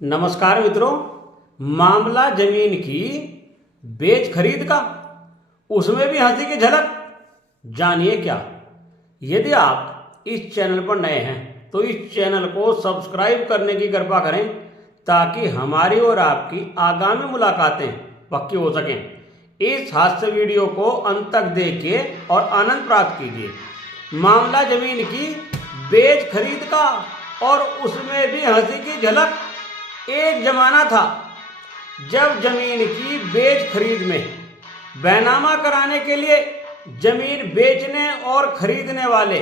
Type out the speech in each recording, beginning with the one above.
नमस्कार मित्रों। मामला जमीन की बेच खरीद का, उसमें भी हंसी की झलक। जानिए क्या। यदि आप इस चैनल पर नए हैं तो इस चैनल को सब्सक्राइब करने की कृपा करें ताकि हमारी और आपकी आगामी मुलाकातें पक्की हो सकें। इस हास्य वीडियो को अंत तक देखिए और आनंद प्राप्त कीजिए। मामला जमीन की बेच खरीद का और उसमें भी हंसी की झलक। एक जमाना था जब जमीन की बेच खरीद में बैनामा कराने के लिए जमीन बेचने और खरीदने वाले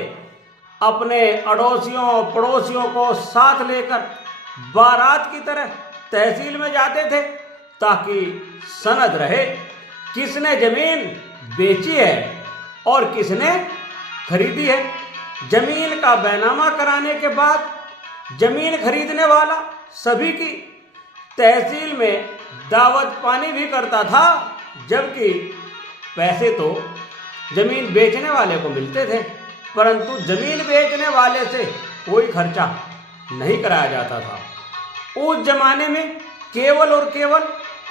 अपने अड़ोसियों पड़ोसियों को साथ लेकर बारात की तरह तहसील में जाते थे ताकि सनद रहे किसने जमीन बेची है और किसने खरीदी है। जमीन का बैनामा कराने के बाद जमीन खरीदने वाला सभी की तहसील में दावत पानी भी करता था, जबकि पैसे तो जमीन बेचने वाले को मिलते थे, परंतु जमीन बेचने वाले से कोई खर्चा नहीं कराया जाता था। उस जमाने में केवल और केवल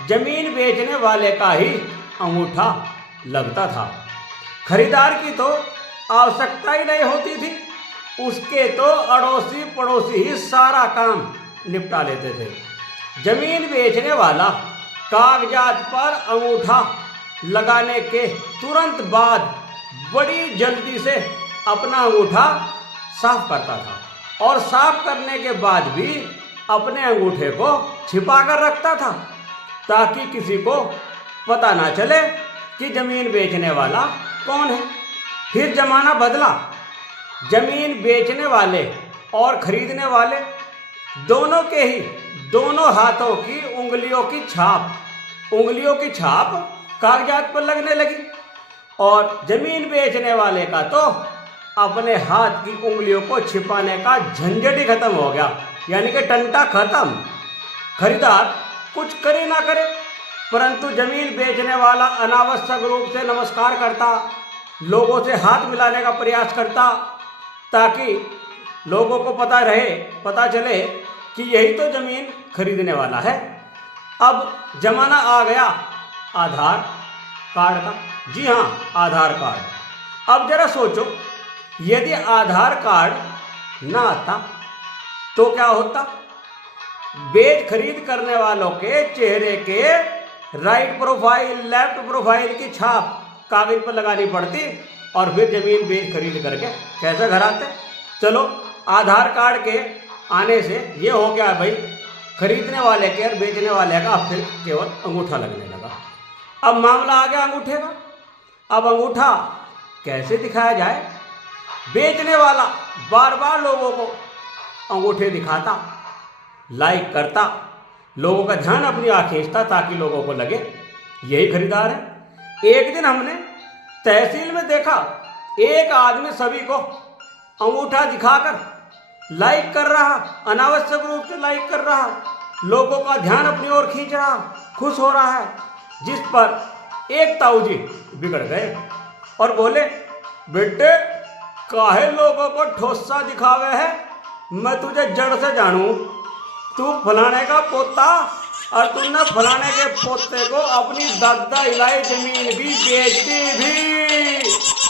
जमीन बेचने वाले का ही अंगूठा लगता था। खरीदार की तो आवश्यकता ही नहीं होती थी, उसके तो अड़ोसी पड़ोसी ही सारा काम निपटा लेते थे। जमीन बेचने वाला कागजात पर अंगूठा लगाने के तुरंत बाद बड़ी जल्दी से अपना अंगूठा साफ करता था और साफ करने के बाद भी अपने अंगूठे को छिपा कर रखता था ताकि किसी को पता ना चले कि जमीन बेचने वाला कौन है। फिर जमाना बदला। जमीन बेचने वाले और खरीदने वाले दोनों के ही दोनों हाथों की उंगलियों की छाप कागजात पर लगने लगी और जमीन बेचने वाले का तो अपने हाथ की उंगलियों को छिपाने का झंझट ही खत्म हो गया, यानी कि टंटा खत्म। खरीदार कुछ करे ना करे परंतु जमीन बेचने वाला अनावश्यक रूप से नमस्कार करता, लोगों से हाथ मिलाने का प्रयास करता ताकि लोगों को पता चले कि यही तो जमीन खरीदने वाला है। अब जमाना आ गया आधार कार्ड का। जी हाँ, आधार कार्ड। अब जरा सोचो, यदि आधार कार्ड ना आता तो क्या होता। बेच खरीद करने वालों के चेहरे के राइट प्रोफाइल लेफ्ट प्रोफाइल की छाप कागज पर लगानी पड़ती और फिर जमीन बेच खरीद करके कैसे घर आते। चलो, आधार कार्ड के आने से ये हो गया भाई, खरीदने वाले के और बेचने वाले का अब फिर केवल अंगूठा लगने लगा। अब मामला आ गया अंगूठे का। अब अंगूठा कैसे दिखाया जाए। बेचने वाला बार बार लोगों को अंगूठे दिखाता, लाइक करता, लोगों का ध्यान अपनी ओर खींचता ताकि लोगों को लगे यही खरीदार है। एक दिन हमने तहसील में देखा, एक आदमी सभी को अंगूठा दिखाकर लाइक कर रहा, अनावश्यक रूप से लाइक कर रहा, लोगों का ध्यान अपनी ओर खींच रहा, खुश हो रहा है। जिस पर एक ताऊजी बिगड़ गए और बोले, बेटे काहे लोगों को ठोसा दिखावे है, मैं तुझे जड़ से जानूं। तू फलाने का पोता और तुमने फलाने के पोते को अपनी दादा इलाई जमीन भी बेच दी भी।